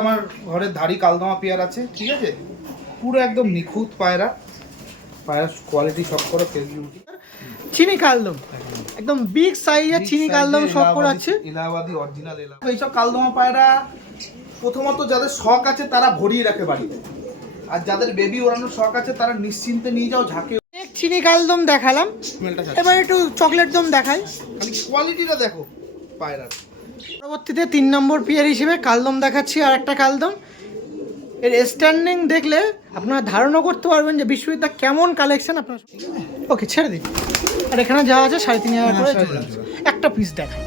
আমার ঘরের ধাড়ি কালদমা পেয়ার আছে, ঠিক আছে, পুরো একদম নিখুঁত পায়রা, পায়রা কোয়ালিটি সব করে ফেসবুক চিনি কালদম একদম বিগ সাইজের চিনি কালদম সব করে আছে, এলাহাবাদি অরিজিনাল এলাহাবাদি। এইসব কালদমা পায়রা প্রথমত যাদের শখ আছে তারা ভরিয়ে রাখে বাড়িতে, আর যাদের বেবি ওড়ানোর শখ আছে তারা নিশ্চিন্তে নিয়ে যাও ঝাঁকে। চিনি কালদম দেখালাম, এবার একটু চকলেট দম দেখাই, খালি কোয়ালিটিটা দেখো পায়রার। পরবর্তীতে 3 নম্বর পেয়ার হিসেবে কালদম দেখাচ্ছি। আর একটা কালদম, এর স্ট্যান্ডিং দেখলে আপনারা ধারণা করতে পারবেন যে বিশ্ববিদ্যা কেমন কালেকশন আপনার। ওকে ছেড়ে দিন। আর এখানে যা আছে 3.5 করে একটা পিস দেখাই।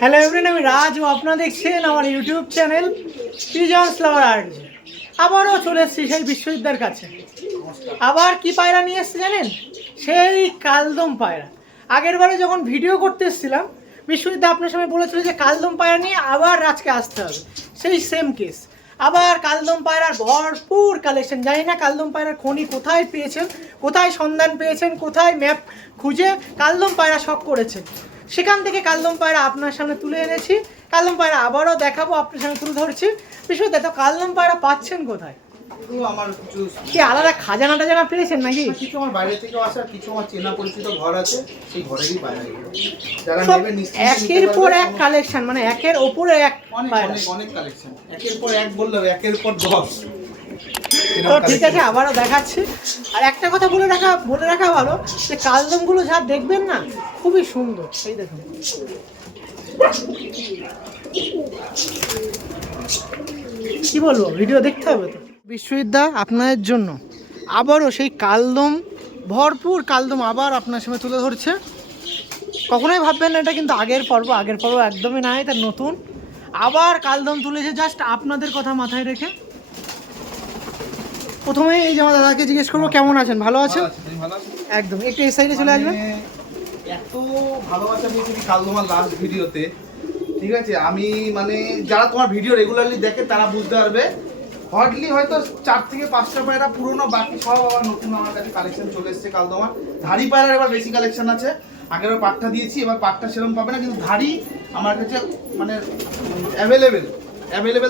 হ্যালো এভরিওয়ান, আমি রাজ ও আপনারা দেখছেন আমার ইউটিউব চ্যানেল পিজন্স লাভার আর্ট। আবারও চলে এসেছি সেই বিশ্ববিদ্যার কাছে। আবার কি পায়রা নিয়ে এসেছি জানেন? সেই কালদম পায়রা। আগের বারে যখন ভিডিও করতে এসেছিলাম বিশ্ববিদ্যা আপনার সময় বলেছিল যে কালদম পায়রা নিয়ে আবার রাজকে আসতে হবে, সেই সেম কেস। আবার কালদম পায়রার ভরপুর কালেকশন। জানি না কালদম পায়রার খনি কোথায় পেয়েছেন, কোথায় সন্ধান পেয়েছেন, কোথায় ম্যাপ খুঁজে কালদম পায়রা শখ করেছেন, সেখান থেকে কালদম পায়রা আপনার সামনে তুলে এনেছি। কালদম পায়রা আবারও দেখাবো, আপনার সামনে তুলে ধরছি। বিশ্ববিদ্যা তো কালদম পায়রা পাচ্ছেন কোথায়? আমার কিছু কি আলাদা খাজানা টাজানা পেয়েছেন নাকি? কিছু আমার বাইরে থেকে আসা, কিছু আমার চেনা পরিচিত ঘর আছে, সেই ঘরেরই পায়রা যারা নেবে নিশ্চিত। একের পর এক কালেকশন, মানে একের ওপরে এক অনেক কালেকশন, একের পর এক বললেও একের পর 10। ঠিক আছে, আবারও দেখাচ্ছি। আর একটা কথা বলে রাখা ভালো যে কালদমগুলো যা দেখবেন না খুবই সুন্দর। এই দেখুন, কি বলবো, ভিডিও দেখতে হবে তো। বিশ্ববিদ্যা আপনাদের জন্য আবারও সেই কালদম, ভরপুর কালদম আবার আপনার সামনে তুলে ধরছে। কখনোই ভাববেন না এটা কিন্তু আগের পর্ব একদমই নাই, তার নতুন আবার কালদম তুলেছে জাস্ট আপনাদের কথা মাথায় রেখে। প্রথমে এই যে আমার দাদাকে জিজ্ঞেস করবো কেমন আছেন? ভালো আছেন? একদম, একটু এই সাইডে চলে আসবেন। এত ভালোবাসা পেয়েছি কালদমার লাস্ট ভিডিওতে, ঠিক আছে। আমি মানে যারা তোমার ভিডিও রেগুলারলি দেখে তারা বুঝতে পারবে, হটলি হয়তো 4 থেকে 5টা পায়রা পুরোনো, বাকি সব আবার নতুন আমার কাছে কালেকশন চলে এসেছে কালদমার। ধাড়ি পায়রার এবার বেশি কালেকশন আছে। আগের পাটটা দিয়েছি, এবার পাটটা সেরকম পাবে না, কিন্তু ধাড়ি আমার কাছে মানে অ্যাভেলেবেল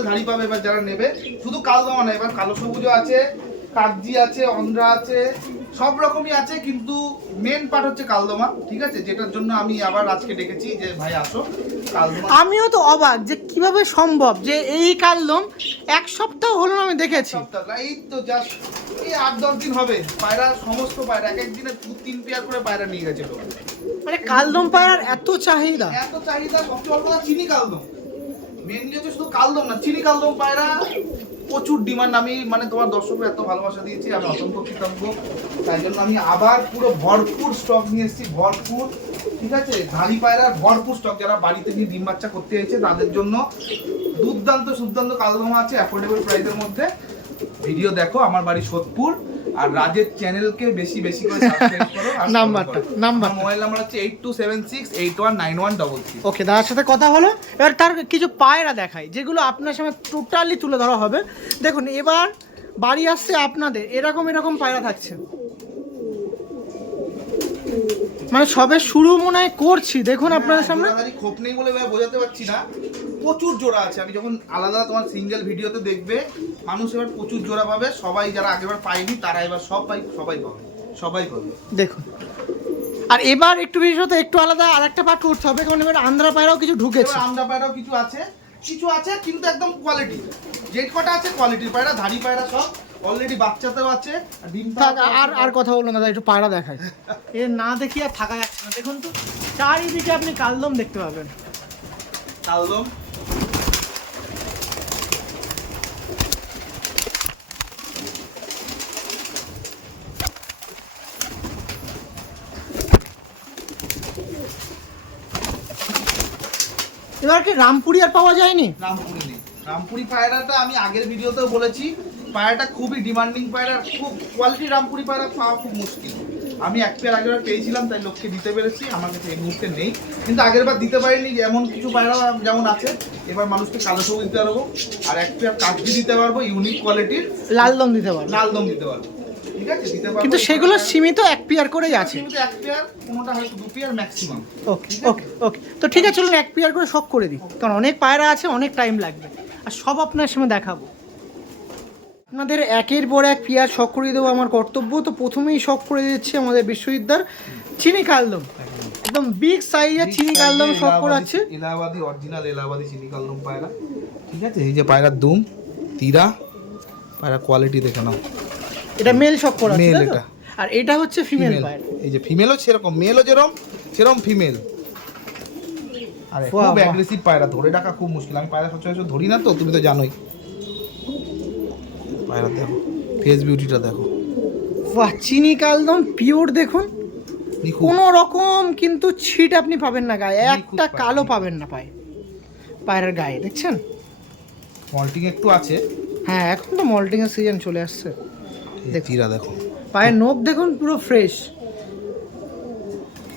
ধাড়ি পাবে এবার যারা নেবে। শুধু কালদমা না, এবার কালো সবুজও আছে, কাগজি আছে, অন্ধ্রা আছে, সব রকমই আছে, কিন্তু মেন পার্ট হচ্ছে কালদমা, ঠিক আছে। যেটার জন্য আমি আবার আজকে ডেকেছি যে ভাই আসো কালদমা। আমিও তো অবাক যে কিভাবে সম্ভব যে এই কালদম 1 সপ্তাহ হলো আমি দেখেছি। এই তো জাস্ট এই 8-10 দিন হবে পায়রা, সমস্ত পায়রা এক দিনে 2-3 পেয়ার করে পায়রা নিয়ে গেছে লোক। মানে কালদম পায়রার এত চাহিদা, সবচেয়ে বড় কথা চিনি কালদম। মেনলি হচ্ছে শুধু কালদম না, চিনি কালদম পায়রা প্রচুর ডিমান্ড। আমি মানে তোমার দর্শকরা এত ভালোবাসা দিয়েছি, আমি অসংখ্য কৃতজ্ঞ। তাই জন্য আমি আবার পুরো ভরপুর স্টক নিয়ে এসেছি, ভরপুর, ঠিক আছে। ধাড়ি পায়রার ভরপুর স্টক, যারা বাড়িতে নিয়ে ডিম বাচ্চা করতে চাইছে তাদের জন্য দুর্দান্ত কালদমা আছে অ্যাফোর্ডেবল প্রাইসের মধ্যে। ভিডিও দেখো, আমার বাড়ি সোদপুর, আর রাজের চ্যানেলকে বেশি করে সাবস্ক্রাইব করো। আর নাম্বার মোবাইল নাম্বার হচ্ছে 8276819133। ওকে, দাদার সাথে কথা হলো। এবার তার কিছু পায়রা দেখাই যেগুলো আপনার সামনে টোটালি তুলে ধরা হবে। দেখুন, এবার বাড়ি আসছে আপনাদের এরকম পায়রা থাকছে, মানে সবে শুরু মনে হয় করছি। দেখুন আপনাদের সামনে খোপ নেই বলে বোঝাতে পারছি না, প্রচুর জোড়া আছে। আমি যখন আলাদা তোমার সিঙ্গেল ভিডিওতে দেখবে মানুষ, এবার প্রচুর জোড়া পাবে। সবাই যারা আগেবার পায়নি তারা এবার সবাই পাবে। দেখুন, আর এবার একটু বিশেষত একটু আলাদা আরেকটা পার্ট করতে হবে, কারণ এবার আন্ধ্রা পায়রাও কিছু ঢুকেছে। আন্ধ্রা পায়রাও কিছু আছে কিন্তু একদম কোয়ালিটি, যে কটা আছে কোয়ালিটির পায়রা। ধাড়ি পায়রা সব অলরেডি বাচ্চাতেও আছে। আর কথা বলুন দাদা, একটু পায়রা দেখায়। এ না দেখি আর থাকা যাচ্ছে না। দেখুন তো চারিদিকে আপনি কালদম দেখতে পাবেন। কালদম এবার কি রামপুরি আর পাওয়া যায়নি? রামপুরি নেই। রামপুরি পায়রাটা আমি আগের ভিডিওতেও বলেছি, পায়রাটা খুবই ডিমান্ডিং পায়রা, খুব কোয়ালিটি। রামপুরি পায়রা পাওয়া খুব মুশকিল। আমি এক পেয়ার আগেরবার পেয়েছিলাম, তাই লোককে দিতে পেরেছি। আমার কাছে এই মুহূর্তে নেই, কিন্তু আগেরবার দিতে পারিনি। এমন কিছু পায়রা যেমন আছে, এবার মানুষকে কালো সবুজ দিতে পারবো, আর এক পেয়ার কাগজি দিতে পারবো, ইউনিক কোয়ালিটির লালদম দিতে পারবো। ঠিক ঠিক আছে দিতে পারবো। কিন্তু সেগুলো সীমিত এক পেয়ার করেই আছে। সীমিত এক পেয়ার, কোনোটা হয়তো 2 পেয়ার ম্যাক্সিমাম। ওকে ওকে ওকে, তো ঠিক আছে চলুন এক পেয়ার করে শখ করে দিই, কারণ অনেক পায়রা আছে, অনেক টাইম লাগবে, আর সব আপনার সামনে দেখাবো। আপনাদের একের পর এক পেয়ার শখ করে দেবো আমার কর্তব্য। তো প্রথমেই শখ করে দিচ্ছি আমাদের বিশ্ববিদ্যার চিনি কালদম, একদম বিগ সাইজের চিনি কালদম শখ করাচ্ছে। এলাহাবাদি অরিজিনাল এলাহাবাদি চিনি কালদম পায়রা, ঠিক আছে। এই যে পায়রার দুম, তীরা, পায়রা কোয়ালিটি দেখে নাও। এটা মেল শখ করাচ্ছে, মেল তাই তো? এটা। আর এটা হচ্ছে ফিমেল ফিমেল, পায়রা। এই যে ফিমেলও সেরকম, মেলও যেরকম সেরকম ফিমেল। আরে বাহ, খুব বাহ। অ্যাগ্রেসিভ পায়রা, ধরে রাখা খুব মুশকিল। আমি পায়রা সচরাচর ধরি না, তো তুমি তো জানোই। পায়রা দেখো, ফেস বিউটিটা দেখো, বাহ, চিনি কালদম পিওর দেখুন, নিখুঁত। কোনো রকম কিন্তু ছিট আপনি পাবেন না গায়ে, নিখুঁত একটা পায়রা। কালো পাবেন না পায়ে, পায়রার গায়ে দেখছেন। মল্টিং একটু আছে, হ্যাঁ এখন তো মল্টিং এর সিজন চলে আসছে। এই তীরা দেখো। পায়ের নোখ দেখুন পুরো ফ্রেশ।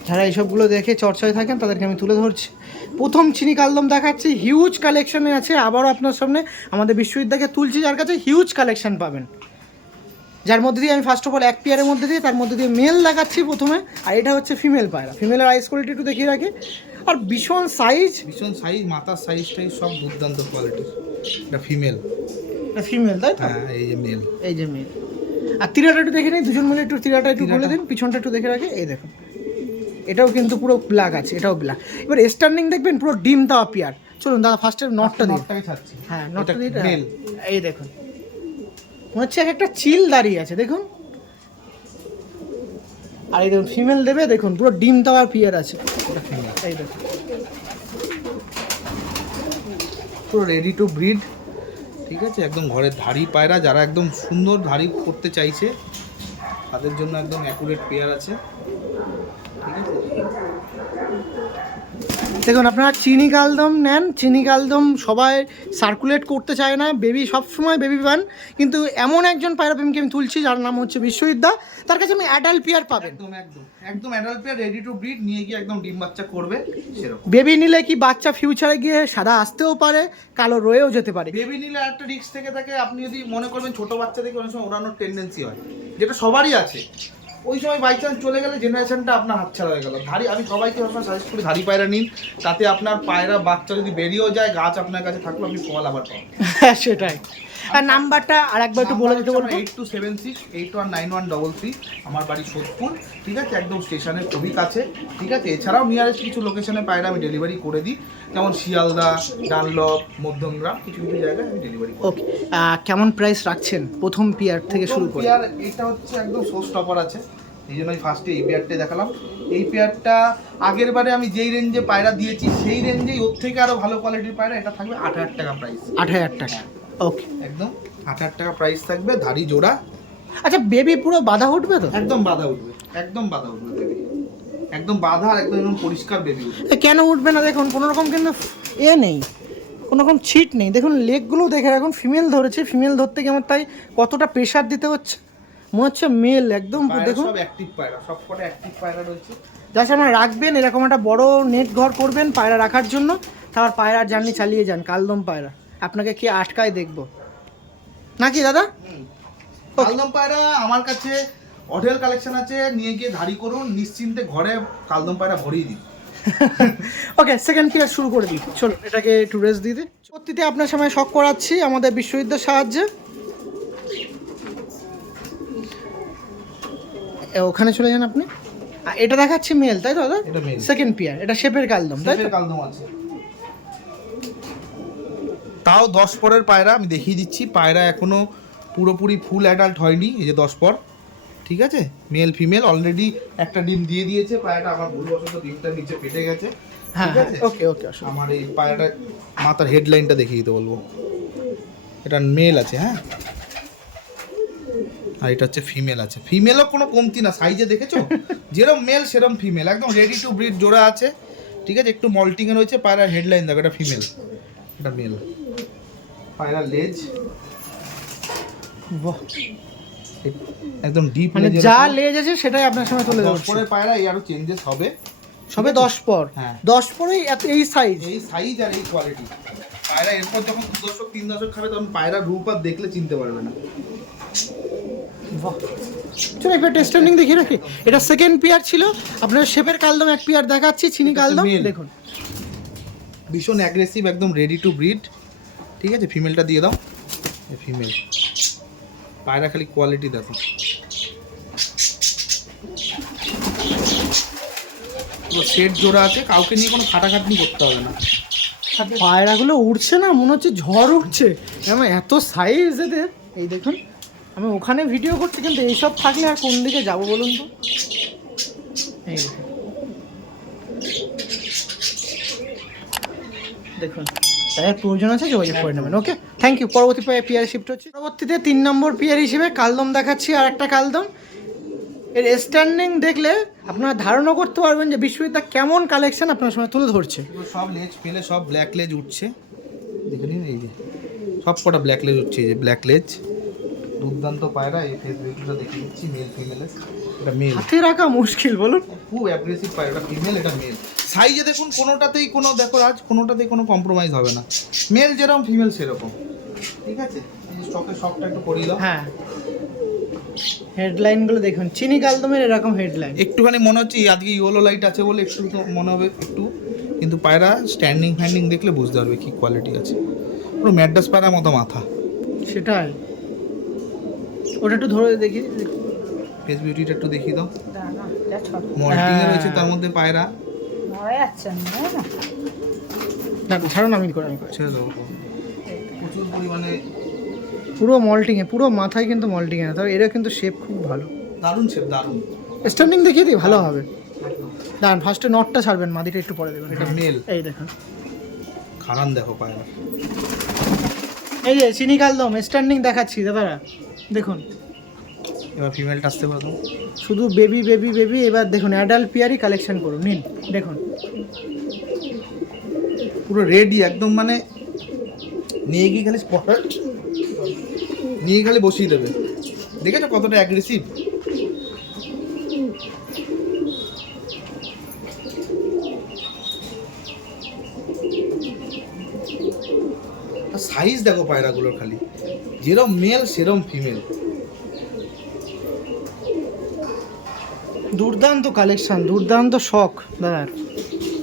যারা এইসবগুলো দেখে চর্চায় থাকেন তাদেরকে আমি তুলে ধরছি। প্রথম চিনি কালদম দেখাচ্ছি, হিউজ কালেকশনে আছে। আবারও আপনার সামনে আমাদের বিশ্ববিদ্যালয়কে তুলছি, যার কাছে হিউজ কালেকশন পাবেন, যার মধ্যে দিয়ে আমি ফার্স্ট অফ অল এক পেয়ারের মধ্যে দিয়ে তার মধ্যে দিয়ে মেল দেখাচ্ছি প্রথমে। আর এটা হচ্ছে ফিমেল পায়রা, ফিমেলের আইস কোয়ালিটি একটু দেখিয়ে রাখি, আর ভীষণ সাইজ, ভীষণ সাইজ, মাথার সাইজটাই সব দুর্দান্ত কোয়ালিটির। এটা ফিমেল, এটা ফিমেল তাই তো? হ্যাঁ এই যে মেল। এই যে মেল। আর তীরাটা একটু দেখে নিই, দুজন মিলে একটু তীরাটা একটু বলে দিন, পিছনটা একটু দেখে রাখি। এই দেখুন, এটাও কিন্তু পুরো ব্ল্যাক আছে, এটাও ব্ল্যাক। এবার স্ট্যান্ডিং দেখবেন পুরো ডিম দেওয়া পেয়ার। চলুন দাদা ফার্স্টে নটটা দিন। নটটাকে ছাড়ছি। হ্যাঁ নটটা দিন। এটা মেল। এই দেখুন, মনে হচ্ছে একটা চিল দাঁড়িয়ে আছে দেখুন। আর এই দেখুন ফিমেল দেবে, দেখুন পুরো ডিম দেওয়ার পেয়ার আছে। এটা ফিমেল, এই দেখুন, পুরো রেডি টু ব্রিড, ঠিক আছে। একদম ঘরের ধাড়ি পায়রা, যারা একদম সুন্দর ধাড়ি করতে চাইছে তাদের জন্য একদম অ্যাকুরেট পেয়ার আছে, ঠিক আছে। দেখুন আপনারা চিনি কালদম নেন, চিনি কালদম সবাই সার্কুলেট করতে চায় না, বেবি সবসময় বেবি পান, কিন্তু এমন একজন পায়রা প্রেমীকে আমি তুলছি যার নাম হচ্ছে বিশ্ববিদ্যা। তার কাছে আমি অ্যাডাল্ট পেয়ার পাবেন, একদম একদম একদম adult pair, ready to breed, নিয়ে গিয়ে একদম ডিম বাচ্চা করবে সেরকম। বেবি নিলে কি বাচ্চা ফিউচারে গিয়ে সাদা আসতেও পারে, কালো রয়েও যেতে পারে। বেবি নিলে একটা রিস্ক থেকে থাকে, আপনি যদি মনে করবেন ছোট বাচ্চা থেকে অনেক সময় ওড়ানোর টেন্ডেন্সি হয়, যেটা সবারই আছে। ওই সময় বাই চান্স চলে গেলে জেনারেশনটা আপনার হাতছাড়া হয়ে গেল। ধাড়ি, আমি সবাইকে আপনার সাজেস্ট করি ধাড়ি পায়রা নিন, তাতে আপনার পায়রা বাচ্চা যদি বেরিয়েও যায়, গাছ আপনার কাছে থাকলো, আপনি ফল আবার পাবেন। সেটাই। আর নাম্বারটা আর একবার একটু বলে দিতে বলবো। 8276819133, আমার বাড়ি সোদপুর, ঠিক আছে, একদম স্টেশনের খুবই কাছে, ঠিক আছে। এছাড়াও নিয়ারেস্ট কিছু লোকেশনে পায়রা আমি ডেলিভারি করে দিই, যেমন শিয়ালদা, ডানলপ, মধ্যমগ্রাম, কিছু কিছু জায়গায় আমি ডেলিভারি করি। ওকে, কেমন প্রাইস রাখছেন প্রথম পেয়ার থেকে শুরু করে? পেয়ার এটা হচ্ছে একদম শো স্টপার আছে, এই জন্য আমি ফার্স্টে এই পেয়ারটাই দেখালাম। এই পেয়ারটা আগের বারে আমি যেই রেঞ্জে পায়রা দিয়েছি সেই রেঞ্জেই ওর থেকে আরও ভালো কোয়ালিটির পায়রা, এটা থাকবে 8,000 টাকা প্রাইস। 8,000 টাকা, ওকে। একদম 8,000 টাকা প্রাইস থাকবে, ধাড়ি জোড়া। আচ্ছা বেবি পুরো বাধা উঠবে তো? একদম বাধা উঠবে, একদম বাধা উঠবে বেবি, একদম বাধা আর একদম একদম পরিষ্কার বেবি উঠবে। কেন উঠবে না দেখুন, কোনো রকম কিন্তু নেই, কোনো রকম ছিট নেই। দেখুন লেগগুলো দেখে রাখুন, ফিমেল ধরেছে, ফিমেল ধরতে কেমন তাই কতটা প্রেশার দিতে হচ্ছে, মনে হচ্ছে মেল একদম। পায়রা দেখুন সব অ্যাক্টিভ পায়রা, সব কটা অ্যাক্টিভ পায়রা রয়েছে। জাস্ট আপনারা রাখবেন, এরকম একটা বড় নেট ঘর করবেন পায়রা রাখার জন্য, তারপর পায়রার জার্নি চালিয়ে যান। কালদম পায়রা আপনাকে কি আটকায় দেখবো নাকি দাদা? কালদম পায়রা আমার কাছে অঢেল কালেকশন আছে, নিয়ে গিয়ে ধাড়ি করুন, নিশ্চিন্তে ঘরে কালদম পায়রা ভরিয়ে দিন। ওকে, সেকেন্ড পেয়ার শুরু করে দিই। চলো এটাকে একটু রেস্ট দিয়ে দিই। পরবর্তীতে আপনার সময় শখ করাচ্ছি আমাদের বিশ্ববিদ্যালয়ের সাহায্যে। ওখানে চলে যান আপনি। এটা দেখাচ্ছি মেল তাই তো দাদা? এটা মেল। সেকেন্ড পেয়ার, এটা শেপের কালদম তাই তো? শেপের কালদম আছে, তাও 10 পরের পায়রা আমি দেখিয়ে দিচ্ছি। পায়রা এখনো পুরোপুরি ফুল অ্যাডাল্ট হয়নি, এই যে 10 পর, ঠিক আছে। মেল ফিমেল অলরেডি একটা ডিম দিয়ে দিয়েছে পায়রাটা, আমার ভুলবশত ডিমটা নিচে পেটে গেছে, হ্যাঁ ঠিক আছে। ওকে ওকে। আমার এই পায়রাটা মাথার হেডলাইনটা দেখিয়ে দিতে বলবো, এটা মেল আছে, হ্যাঁ। আর এটা হচ্ছে ফিমেল আছে, ফিমেলও কোনো কমতি না সাইজে, দেখেছো? যেরকম মেল সেরকম ফিমেল, একদম রেডি টু ব্রিড জোড়া আছে, ঠিক আছে। একটু মল্টিংয়ে রয়েছে, পায়রার হেডলাইন দেখো, এটা ফিমেল, এটা মেল। পায়রার লেজ বাহ, একদম ডিপ, মানে যা লেজ আছে সেটাই আপনার সময় তুলে দেবো। পরের পায়রা এই আরো চেঞ্জেস হবে, সবে 10 পর, হ্যাঁ। 10 পরেই এত এই সাইজ, এই সাইজ আর এই কোয়ালিটি। পায়রা এরপর যখন 2 দশক 3 দশক খাবে তখন পায়রা রূপ আর দেখলে চিনতে পারবে না। বাহ, চলো এবার টেস্টার্নিং দেখিয়ে রাখি। এটা সেকেন্ড পেয়ার ছিল, আপনার শেপের কালদম এক পেয়ার দেখাচ্ছি, চিনি কালদম male। দেখুন ভীষণ অ্যাগ্রেসিভ, একদম রেডি টু ব্রিড। ঠিক আছে, ফিমেলটা দিয়ে দাও। ফিমেল পায়রা খালি কোয়ালিটি দেখো, পুরো সেট জোড়া আছে, কাউকে নিয়ে কোনো খাটাখাটনি করতে হবে না। পায়রাগুলো উঠছে না, মনে হচ্ছে ঝড় উঠছে, এমন এত সাইজ এদের। এই দেখুন, আমি ওখানে ভিডিও করছি, কিন্তু এইসব থাকলে আর কোন দিকে যাবো বলুন তো। এই দেখুন, দেখুন তাদের প্রয়োজন আছে যোগাযোগ করে নেবেন। ওকে, থ্যাংক ইউ। পরবর্তী পেয়ার শিফট হচ্ছে। পরবর্তীতে 3 নম্বর পেয়ার হিসেবে কালদম দেখাচ্ছি, আর একটা কালদম। এর স্ট্যান্ডিং দেখলে আপনারা ধারণা করতে পারবেন যে বিশ্বজিৎ কেমন কালেকশন আপনার সময় তুলে ধরছে। এগুলো সব লেজ ফেলে সব ব্ল্যাক লেজ উঠছে, দেখে নিন। এই যে সব কটা ব্ল্যাক লেজ উঠছে, এই যে ব্ল্যাক লেজ, দুর্দান্ত পায়রা। এই ফেস ভিউটা দেখে দিচ্ছি, মেল ফিমেলের। এটা মেল, হাতে রাখা মুশকিল বলুন, খুব অ্যাগ্রেসিভ পায়রা। এটা ফিমেল, এটা মেল। সাইজে দেখুন কোনোটাতেই কোনো, দেখো আজ কোনোটাতেই কোনো কম্প্রোমাইজ হবে না। মেল যেরকম ফিমেল সেরকম। ঠিক আছে, এই যে স্টকের শকটা একটু করিয়ে দাও। হ্যাঁ হেডলাইনগুলো দেখুন, চিনি কালদমের এরকম হেডলাইন। একটুখানি মনে হচ্ছে আজকে ইয়েলো লাইট আছে বলে একটু তো মনে হবে একটু, কিন্তু পায়রা স্ট্যান্ডিং ফ্যান্ডিং দেখলে বুঝতে পারবে কি কোয়ালিটি আছে। পুরো ম্যাড্রাস পায়রার মতো মাথা। সেটাই, ওটা একটু ধরে দেখি, ফেস বিউটিটা একটু দেখিয়ে দাও। মল্টিং এ রয়েছে তার মধ্যে পায়রা। ছাড়ুন, আমি করে ছেড়ে দাও, প্রচুর পরিমাণে পুরো মল্টিংয়ে, পুরো মাথায় কিন্তু মল্টিংয়ে, তবে এরা কিন্তু শেপ খুব ভালো, দারুণ শেপ, দারুণ। স্ট্যান্ডিং দেখিয়ে দিই, ভালো হবে। দাঁড়ান, ফার্স্টে নটটা ছাড়বেন, মাদিটা একটু পরে দেবেন। এটা মেল, এই দেখুন, খারান দেখো পায়রা। এই যে চিনি কালদম স্ট্যান্ডিং দেখাচ্ছি দাদারা, দেখুন। এবার ফিমেলটা আসতে পারো, শুধু বেবি বেবি বেবি। এবার দেখুন অ্যাডাল্ট পিয়ারই কালেকশন করুন, নিন দেখুন। পুরো রেডি একদম, মানে নিয়ে গিয়ে খালি স্পট নিয়ে খালি বসিয়ে দেবে। দেখেছো কতটা অ্যাগ্রেসিভ। সাইজ দেখো পায়রাগুলোর, খালি যেরম মেল সেরম ফিমেল। দুর্দান্ত কালেকশন, দুর্দান্ত শখ দাদার।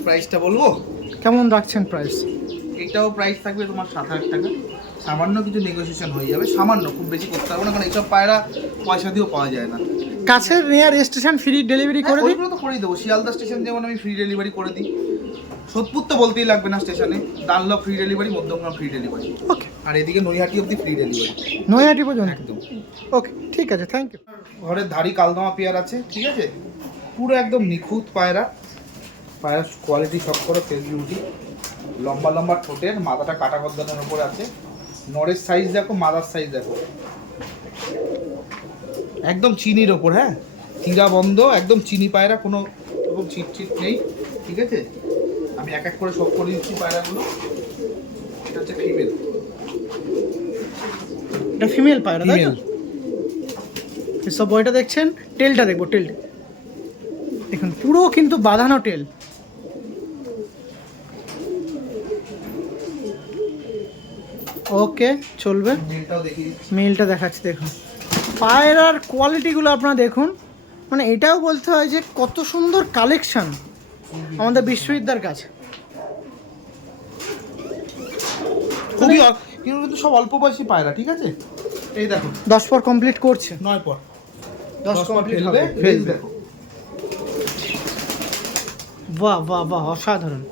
প্রাইসটা বলবো কেমন রাখছেন প্রাইস? এইটাও প্রাইস থাকবে তোমার 7,000 টাকা। সামান্য কিছু নেগোসিয়েশন হয়ে যাবে, সামান্য, খুব বেশি করতে হবে না, কারণ এইসব পায়রা পয়সা দিয়েও পাওয়া যায় না। কাছের নিয়ার স্টেশন ফ্রি ডেলিভারি করে দিই। ওইগুলো তো করেই দেবো, শিয়ালদা স্টেশন যেমন আমি ফ্রি ডেলিভারি করে দিই, সোদপুর তো বলতেই লাগবে না স্টেশনে, Dunlop free delivery, Madhyamgram free delivery, okay, আর এদিকে নৈহাটি অবধি ফ্রি ডেলিভারি, নৈহাটি পর্যন্ত। একদম। ওকে, ঠিক আছে, থ্যাংক ইউ। ঘরের ধারি কালদমা পেয়ার আছে, ঠিক আছে, পুরো একদম নিখুঁত পায়রা। পায়রার কোয়ালিটি সব করে, ফেস বিউটি, লম্বা লম্বা ঠোঁটের, মাথাটা কাটা গর্দনের উপরে আছে। নরের সাইজ দেখো, মাদার সাইজ দেখো, একদম চিনির ওপর। হ্যাঁ, চিরা বন্ধ, একদম চিনি পায়রা, কোনো রকম ছিট নেই। ঠিক আছে, আমি এক এক করে সব করে দিচ্ছি পায়রাগুলো। এটা হচ্ছে ফিমেল, এটা ফিমেল পায়রা, তাই ফিমেল। তো সব বইটা দেখছেন, টেলটা দেখবো, টেলটা দেখুন, পুরো কিন্তু বাঁধানো টেল। ওকে, চলবে। মেলটাও দেখিয়ে দিচ্ছি। মেলটা দেখাচ্ছি, দেখুন পায়রার কোয়ালিটিগুলো আপনারা দেখুন। মানে এটাও বলতে হয় যে কত সুন্দর কালেকশন আমাদের বিশ্ববিদ্যার কাছে। খুবই কিন্তু সব অল্প বয়সী পায়রা, ঠিক আছে। এই দেখো 10 পর কমপ্লিট করছে, 9 পর 10 কমপ্লিট ফেলবে, হবে। ফেল দেখো। বাহ বাহ বাহ, অসাধারণ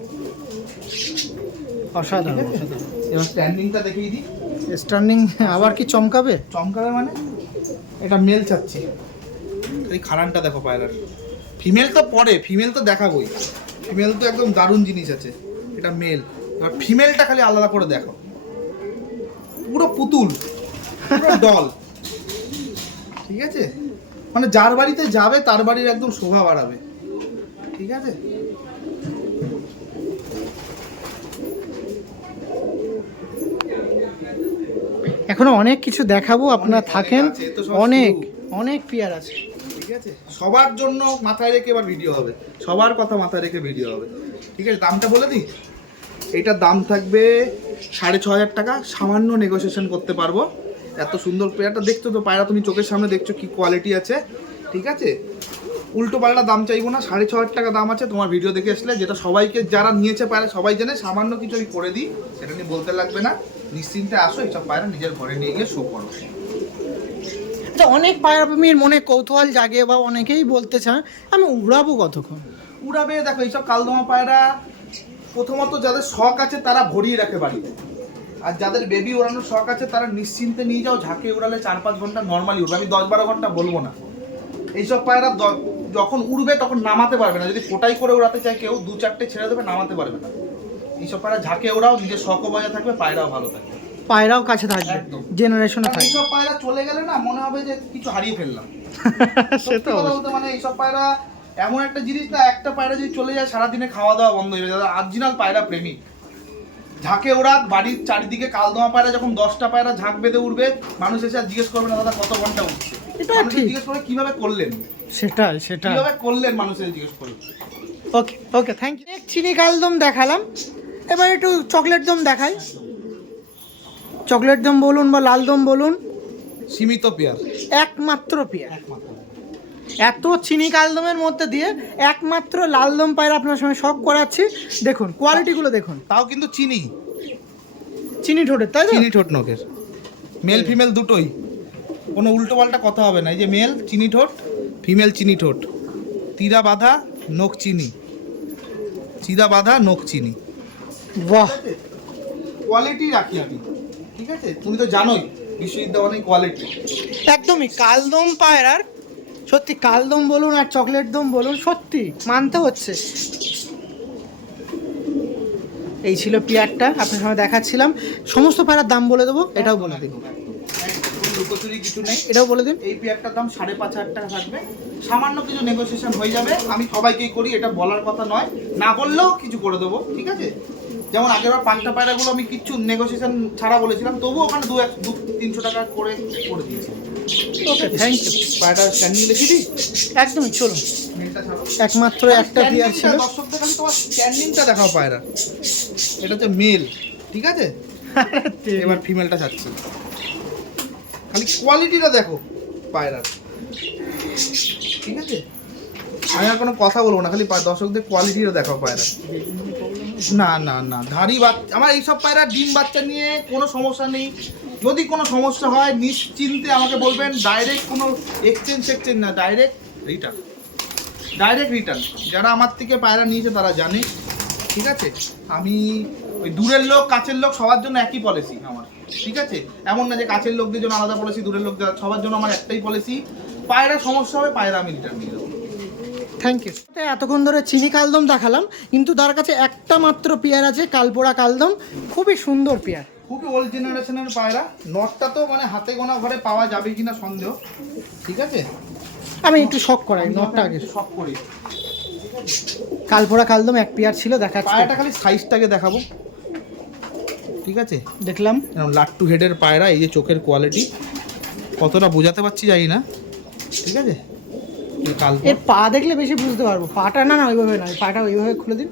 অসাধারণ অসাধারণ। এবার স্ট্যান্ডিংটা দেখিয়ে দিই। স্ট্যান্ডিং আবার কি চমকাবে? চমকাবে মানে, এটা মেল চাচ্ছি। এই খারানটা দেখো পায়রার। ফিমেল তো পরে, ফিমেল তো দেখাবোই, ফিমেল তো একদম দারুণ জিনিস আছে। এটা মেল, এবার ফিমেলটা খালি আলাদা করে দেখো, পুরো পুতুল, পুরো ডল। ঠিক আছে, মানে যার বাড়িতে যাবে তার বাড়ির একদম শোভা বাড়াবে। ঠিক আছে, এখনো অনেক কিছু দেখাবো, আপনারা থাকেন। আছে, এ তো সব অনেক শুরু। অনেক পেয়ার আছে, ঠিক আছে, সবার জন্য মাথায় রেখে এবার ভিডিও হবে, সবার কথা মাথায় রেখে ভিডিও হবে। ঠিক আছে, দামটা বলে দিই। এটার দাম থাকবে 6,500 টাকা, সামান্য নেগোসিয়েশন করতে পারবো। এত সুন্দর পেয়ারটা দেখছো তো পায়রা, তুমি চোখের সামনে দেখছো কি কোয়ালিটি আছে, ঠিক আছে। উল্টো পাল্টা দাম চাইবো না, 6,500 টাকা দাম আছে। তোমার ভিডিও দেখে আসলে, যেটা সবাইকে যারা নিয়েছে পায়রা সবাই জানে, সামান্য কিছু আমি করে দিই, সেটা নিয়ে বলতে লাগবে না। নিশ্চিন্তে আসো, এইসব পায়রা নিজের ঘরে নিয়ে গিয়ে শো করো। অনেক পায়রা প্রেমীর মনে কৌতূহল জাগে বা অনেকেই বলতে চায় আমি উড়াবো কতক্ষণ। উড়াবে, দেখো এইসব কালদমা পায়রা প্রথমত যাদের শখ আছে তারা ভরিয়ে রাখে বাড়িতে, আর যাদের বেবি ওড়ানোর শখ আছে তারা নিশ্চিন্তে নিয়ে যাও। ঝাঁকে উড়ালে 4-5 ঘন্টা নর্মালি উড়বে, আমি 10-12 ঘন্টা বলবো না। এইসব পায়রা যখন উড়বে তখন নামাতে পারবে না, যদি কোটাই করে উড়াতে চায় কেউ 2-4টে ছেড়ে দেবে, নামাতে পারবে না। এইসব পায়রা ঝাঁকে ওড়াও, নিজের শখও বজায় থাকবে, পায়রাও ভালো থাকবে, পায়রাও কাছে থাকবে, একদম জেনারেশনে কারণ থাকবে। এইসব পায়রা চলে গেলে না মনে হবে যে কিছু হারিয়ে ফেললাম। সে তো সত্যি কথা বলতে মানে এইসব পায়রা এমন একটা জিনিস না, একটা পায়রা যদি চলে যায় সারাদিনে খাওয়া দাওয়া বন্ধ হয়ে যাবে। অরিজিনাল পায়রা প্রেমিক ঝাঁকে ওরা বাড়ির চারিদিকে কালদমা পায়রা যখন 10টা পায়রা ঝাঁক বেঁধে উঠবে, মানুষ এসে আর জিজ্ঞেস করবে না দাদা কত ঘন্টা উঠছে, এটা মানুষ ঠিক। জিজ্ঞেস করবে কিভাবে করলেন, সেটাই সেটাই। কিভাবে করলেন, মানুষের জিজ্ঞেস করবে। ওকে ওকে, থ্যাংক ইউ। চিনি কালদম দেখালাম, এবার একটু চকলেট দম দেখাই। চকলেট দম বলুন বা লাল দম বলুন, সীমিত পেয়ার, একমাত্র পেয়ার। একমাত্র। এত চিনি কালদমের মধ্যে দিয়ে একমাত্র লাল দম পায়রা আপনার সঙ্গে শখ করাচ্ছি। দেখুন কোয়ালিটিগুলো দেখুন, তাও কিন্তু চিনি, চিনি ঠোঁটের, তাই তো? চিনি ঠোঁট নখের, মেল ফিমেল দুটোই, কোনো উল্টো পাল্টা কথা হবে না। এই যে মেল চিনি ঠোঁট, ফিমেল চিনি ঠোঁট, তীরা বাঁধা নখ চিনি, চিরা বাঁধা নখ চিনি। বাহ, কোয়ালিটি রাখি আমি, ঠিক আছে, তুমি তো জানোই বিশ্ববিদ্যালয় কোয়ালিটি। একদমই কালদম পায়রার সত্যি, কালদম বলুন আর চকলেট দম বলুন, সত্যি মানতে হচ্ছে। এই ছিল পেয়ারটা আপনার সঙ্গে দেখাচ্ছিলাম। সমস্ত পায়রার দাম বলে দেবো, এটাও বলে দিন, লুকোচুরি কিছু নেই, এটাও বলে দিন। এই পেয়ারটার দাম 5,500 টাকা থাকবে, সামান্য কিছু নেগোসিয়েশন হয়ে যাবে। আমি সবাইকেই করি, এটা বলার কথা নয়, না বললেও কিছু করে দেবো, ঠিক আছে। যেমন আগেরবার পাঁচটা পায়রাগুলো আমি কিছু নেগোসিয়েশন ছাড়া বলেছিলাম, তবুও ওখানে 200-300 টাকা করে দিয়েছি। ওকে, থ্যাংক ইউ। পায়রাটা স্ট্যান্ডিং দেখিয়ে দিই, একদমই, চলুন। মেলটা ছাড়ো। একমাত্র একটা পেয়ার ছিল। দর্শকদের খালি তোমার স্ট্যান্ডিংটা দেখাও পায়রা, এটা হচ্ছে মেল, ঠিক আছে। এবার ফিমেলটা ছাড়ছি, খালি কোয়ালিটিটা দেখো পায়রার, ঠিক আছে। আমি আর কোনো কথা বলবো না, খালি দর্শকদের কোয়ালিটিটা দেখাও পায়রা। না না না, ধাড়ি বাচ্চা আমার এইসব পায়রা ডিম বাচ্চা নিয়ে কোনো সমস্যা নেই। যদি কোনো সমস্যা হয় নিশ্চিন্তে আমাকে বলবেন, ডাইরেক্ট কোনো এক্সচেঞ্জ না, ডাইরেক্ট রিটার্ন। যারা আমার থেকে পায়রা নিয়েছে তারা জানে, ঠিক আছে। আমি ওই দূরের লোক কাছের লোক সবার জন্য একই পলিসি আমার, ঠিক আছে। এমন না যে কাছের লোকদের জন্য আলাদা পলিসি, দূরের লোক সবার জন্য আমার একটাই পলিসি। পায়রা সমস্যা হবে, পায়রা আমি রিটার্ন দিয়ে দেবো। Thank you. এতক্ষণ ধরে চিনি কালদম দেখালাম, কিন্তু তার কাছে একটা মাত্র পেয়ার আছে, কালপোড়া কালদম, খুবই সুন্দর পেয়ার, খুবই ওল্ড জেনারেশনের পায়রা। নটটা তো মানে হাতে গোনা ঘরে পাওয়া যাবে কিনা সন্দেহ, ঠিক আছে। আমি একটু শখ করাই নটটা আগে। শখ করি, কালপোড়া কালদম এক পেয়ার ছিল, দেখাচ্ছি। পায়রাটা খালি সাইজটাকে দেখাবো, ঠিক আছে। দেখলাম এরকম লাট্টু হেডের পায়রা, এই যে চোখের কোয়ালিটি কতটা বোঝাতে পারছি জানি না, ঠিক আছে। এর পা দেখলে বেশি বুঝতে পারবো। পাটা না ওইভাবে নয়, পাটা ওইভাবে খুলে দিন।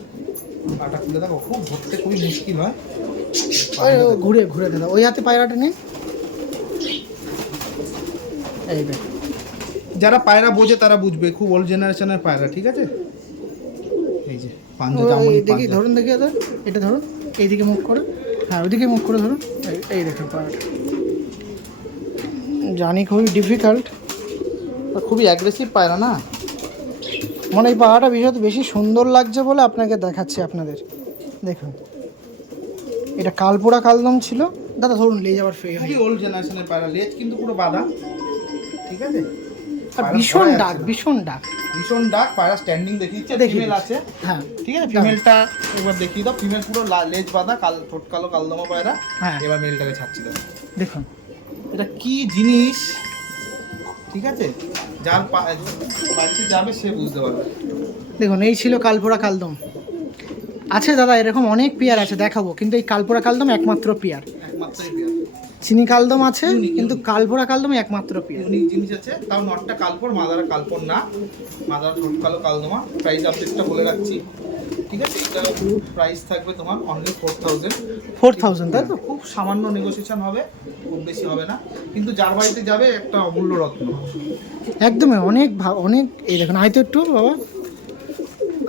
পাটা খুলে দেখো, খুব ধরতে খুবই মুশকিল হয়। ঘুরে ঘুরে দাদা, ওই হাতে পায়রাটা নিন, এই দেখ। যারা পায়রা বোঝে তারা বুঝবে, খুব ওল্ড জেনারেশনের পায়রা, ঠিক আছে। এই যে পাঞ্জা, জামুনি দেখি, পাঞ্জা। ধরুন দেখি দাদা, এটা ধরুন, এইদিকে মুখ করে, হ্যাঁ ওইদিকে মুখ করে ধরুন। এই দেখুন পায়রাটা, জানি খুবই ডিফিকাল্ট, খুবই অ্যাগ্রেসিভ পায়রা না, মানে এই পায়রাটা বিষয়ত বেশি সুন্দর লাগছে বলে আপনাকে দেখাচ্ছি আপনাদের। দেখুন, এটা কালপোড়া কালদম ছিল দাদা, ধরুন লেজ আবার ফ্রি হয়, খুবই ওল্ড জেনারেশনের পায়রা, লেজ কিন্তু পুরো বাঁধা, ঠিক আছে। আর ভীষণ ডাক, ভীষণ ডাক, ভীষণ ডাক। পায়রা স্ট্যান্ডিং দেখিয়েছে, ফিমেল আছে, হ্যাঁ ঠিক আছে। ফিমেলটা একবার দেখিয়ে দাও, ফিমেল পুরো লেজ বাঁধা, ঠোঁট কালো কালদমা পায়রা। হ্যাঁ, এবার মেলটাকে ছাড়ছি দাও, দেখুন এটা কি জিনিস, ঠিক আছে। যার বাড়িতে যাবে সে বুঝতে পারবে। দেখুন, এই ছিল কালপোড়া কালদম। আছে দাদা এরকম অনেক পেয়ার আছে, দেখাবো, কিন্তু এই কালপোড়া কালদম একমাত্র পেয়ার। একমাত্রই পেয়ার। চিনি কালদম আছে, Unique, কিন্তু unique. কালপোড়া কালদমই একমাত্র পেয়ার। ইউনিক জিনিস আছে, তাও নটটা কালপর, মাদারা কালপর না, মাদারা ঠোঁট কালো কালদমা। প্রাইস আপডেটটা বলে রাখছি, ঠিক আছে? এটা প্রাইস থাকবে তোমার অনলি 4000। 4000, তাই তো? খুব সামান্য নেগোসিয়েশন হবে, খুব বেশি হবে না, কিন্তু যার বাড়িতে যাবে একটা অমূল্য রত্ন। একদমই অনেক অনেক। এই দেখুন, আয় তো একটু বাবা,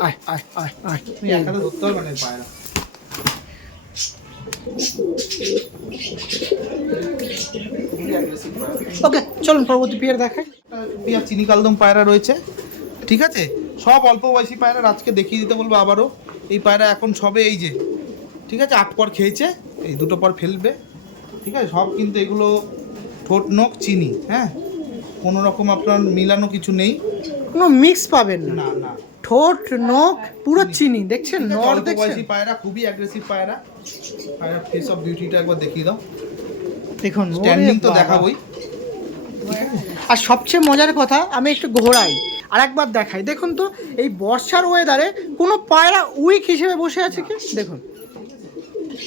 আয় আয় আয় আয়। তুমি এক হাতে ধরতে পারবে না এই পায়রা। ওকে, চলুন পরবর্তী পেয়ার দেখাই। একটা চিনি কালদম পায়রা রয়েছে, ঠিক আছে? সব অল্প বয়সী পায়রা, আজকে দেখিয়ে দিতে বলবো আবারও। এই পায়রা এখন সবে এই যে, ঠিক আছে, 8 পর খেয়েছে, এই 2টো পর ফেলবে, ঠিক আছে? সব কিন্তু এগুলো ঠোঁট নখ চিনি, হ্যাঁ, কোনো রকম আপনার মিলানো কিছু নেই, কোনো মিক্স পাবেন না, না না। ঠোঁট নখ পুরো চিনি। দেখছেন ঠিক আছে, নর, অল্প দেখছেন? বয়সী পায়রা, খুবই অ্যাগ্রেসিভ পায়রা। পায়রা ফেস অফ বিউটিটা একবার দেখিয়ে দাও, দেখুন স্ট্যান্ডিং তো ওরে বাবা। দেখাবোই। আর সবচেয়ে মজার কথা, আমি একটু ঘোরাই আর একবার দেখাই। দেখুন তো, এই বর্ষার ওয়েদারে কোনো পায়রা উইক হিসেবে বসে আছে কি? দেখুন,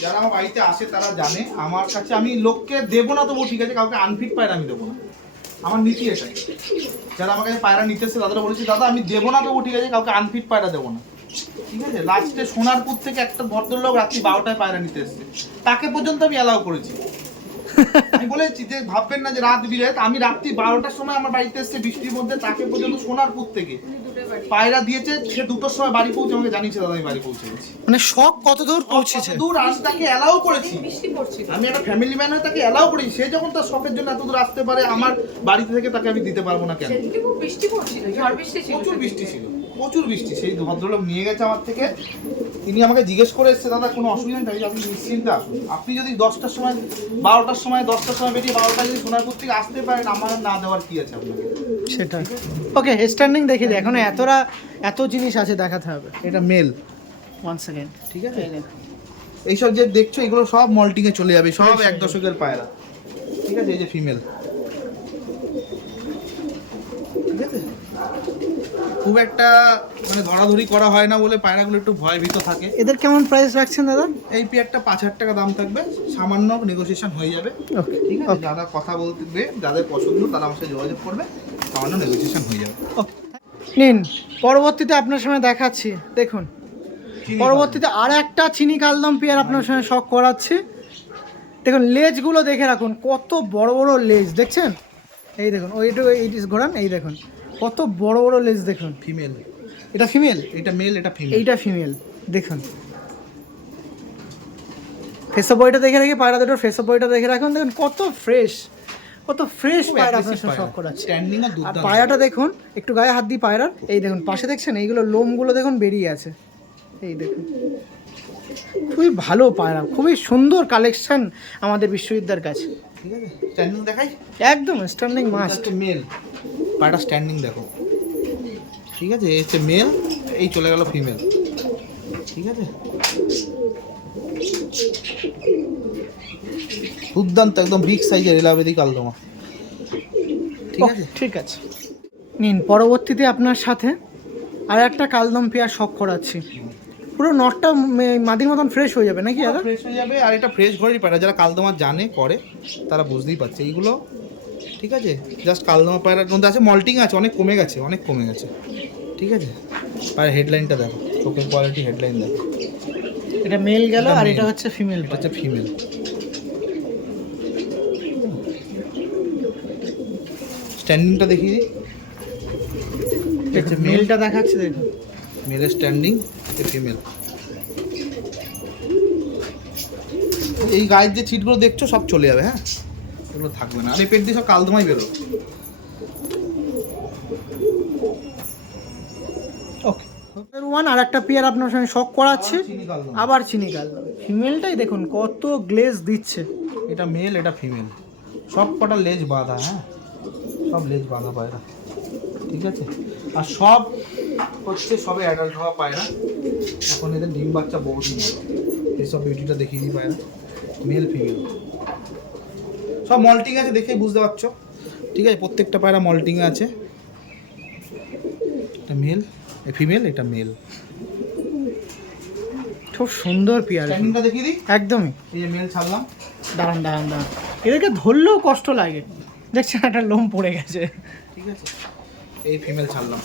যারা আমার বাড়িতে আসে তারা জানে আমার কাছে আমি লোককে দেবো না, তবু ঠিক আছে, কাউকে আনফিট পায়রা আমি দেবো না, আমার নীতি এটাই। যারা আমার কাছে পায়রা নিতে এসছে তাদেরও বলেছি, দাদা আমি দেবো না, তবু ঠিক আছে, কাউকে আনফিট পায়রা দেবো না, ঠিক আছে? লাস্টে সোনারপুর থেকে একটা ভদ্রলোক রাত্রি 12টায় পায়রা নিতে এসছে, তাকে পর্যন্ত আমি অ্যালাউ করেছি। আমি বলেছি যে ভাববেন না যে রাত বিরাত, আমি রাত্রি 12টার সময় আমার বাড়িতে এসছে বৃষ্টির মধ্যে, তাকে পর্যন্ত সোনারপুর থেকে পায়রা দিয়েছে, সে 2টোর সময় বাড়ি পৌঁছে আমাকে জানিয়েছে, দাদা আমি বাড়ি পৌঁছে গেছি। মানে শখ কত দূর পৌঁছেছে। দূর আজ তাকে অ্যালাউ করেছি, আমি একটা ফ্যামিলি ম্যান হয়ে তাকে অ্যালাউ করেছি। সে যখন তার শখের জন্য এত দূর আসতে পারে, আমার বাড়িতে থেকে তাকে আমি দিতে পারবো না কেন? প্রচুর বৃষ্টি ছিল, প্রচুর বৃষ্টি। সেই ভদ্রলোক নিয়ে গেছে আমার থেকে, তিনি আমাকে জিজ্ঞেস করে এসছে, দাদা কোনো অসুবিধা নেই, আপনি নিশ্চিন্তে আসুন। আপনি যদি 10টার সময়, 12টার সময়, 10টার সময় বেরিয়ে 12টায় যদি সোনারপুর থেকে আসতে পারেন, আমার না দেওয়ার কি আছে আপনাকে? সেটা ওকে, স্ট্যান্ডিং দেখে দিই। এখন এত জিনিস আছে দেখাতে হবে। এটা মেল, 1 সেকেন্ড, ঠিক আছে? এইসব যে দেখছো এগুলো সব মল্টিংয়ে চলে যাবে, সব 1 দশকের পায়রা, ঠিক আছে? এই যে ফিমেল, ঠিক আছে? খুব একটা মানে ধরাধরি করা হয় না বলে পায়রাগুলো একটু ভয় ভীত থাকে। এদের কেমন প্রাইস রাখছেন দাদা? এই পেয়ারটা 5000 টাকা দাম থাকবে, সামান্য নেগোসিয়েশন হয়ে যাবে, ওকে, ঠিক আছে? যারা কথা বলবে, যাদের পছন্দ তারা আমার সাথে যোগাযোগ করবে, সামান্য নেগোসিয়েশন হয়ে যাবে। নিন, পরবর্তীতে আপনার সঙ্গে দেখাচ্ছি। দেখুন, পরবর্তীতে আর একটা চিনি কালদম পেয়ার আপনার সঙ্গে শখ করাচ্ছি। দেখুন লেজগুলো দেখে রাখুন, কত বড় বড় লেজ, দেখছেন? এই দেখুন, ওইটু এইটিস ঘোরান, এই দেখুন কত বড় বড় লেজ। দেখুন, ফিমেল, এটা ফিমেল, এটা মেল, এটা ফিমেল। এইটা ফিমেল। দেখুন ফেস বইটা দেখে রাখি, পায়রা দুটোর ফেস বইটা দেখে রাখুন। দেখুন কত ফ্রেশ, কত ফ্রেশ পায়রা আপনার সঙ্গে শখ করাচ্ছে। স্ট্যান্ডিং আর আর দুধ। পায়রাটা দেখুন, একটু গায়ে হাত দিই পায়রার, এই দেখুন পাশে দেখছেন এইগুলো লোমগুলো দেখুন বেরিয়ে আছে, এই দেখুন। খুবই ভালো পায়রা, খুবই সুন্দর কালেকশন আমাদের বিশ্ববিদ্যালয়ের কাছে। ঠিক আছে, স্ট্যান্ডিং দেখাই, একদম স্ট্যান্ডিং মাস্ট। মেল পায়রা স্ট্যান্ডিং দেখো, ঠিক আছে? এই হচ্ছে মেল, এই চলে গেল ফিমেল, ঠিক আছে? দুর্দান্ত, একদম বিগ সাইজের এলাবেদি কালদমা, ঠিক আছে? ঠিক আছে, নিন। পরবর্তীতে আপনার সাথে আর একটা কালদম পেয়ার শখ করাচ্ছি। পুরো নটটা মাদির মতন ফ্রেশ হয়ে যাবে নাকি দাদা? ফ্রেশ হয়ে যাবে, আর এটা ফ্রেশ ঘরেরই পায়রা, যারা কালদমা জানে করে তারা বুঝতেই পারছে এইগুলো, ঠিক আছে? জাস্ট কালদমা পায়রার মধ্যে আছে, মল্টিং আছে, অনেক কমে গেছে, অনেক কমে গেছে, ঠিক আছে? পায়রা হেডলাইনটা দেখো, চোখের কোয়ালিটি, হেডলাইন দেখো। এটা মেল গেল, এটা আর male। এটা হচ্ছে ফিমেল। এটা হচ্ছে ফিমেল। স্ট্যান্ডিংটা দেখিয়ে দিই, এটা হচ্ছে মেল, মেলটা দেখাচ্ছে, দেখুন মেলের স্ট্যান্ডিং, এটা ফিমেল। এই গায়ের যে ছিটগুলো দেখছো সব চলে যাবে, হ্যাঁ, এগুলো থাকবে না। আর এই পেট দিয়ে সব কালদমাই বেরো। ওকে, ওয়ান আর একটা পেয়ার আপনার সঙ্গে শখ করাচ্ছে, চিনি কালদমা। আবার চিনি কালদম। ফিমেলটাই দেখুন কত গ্লেজ দিচ্ছে। এটা মেল, এটা ফিমেল, সব কটা লেজ বাঁধা, হ্যাঁ, সব লেজ বাঁধা পায়রা, ঠিক আছে? আর সব হচ্ছে সবে অ্যাডাল্ট হওয়া পায়রা, এখন এদের ডিম বাচ্চা বহুদিন হবে। এইসব বিউটিটা দেখিয়ে দিই পায়রা, মেল ফিমেল সব মল্টিং আছে, দেখেই বুঝতে পারছো, ঠিক আছে? প্রত্যেকটা পায়রা মল্টিংয়ে আছে। এটা মেল, ফিমেল, এটা মেল। খুব সুন্দর পেয়ার, স্ট্যান্ডিংটা দেখিয়ে দিই, একদমই। এই যে মেল ছাড়লাম, দাঁড়ান দাঁড়ান দাঁড়ান, এদেরকে ধরলেও কষ্ট লাগে, দেখছেন একটা লোম পড়ে গেছে। ঠিক আছে, এই ফিমেল ছাড়লাম।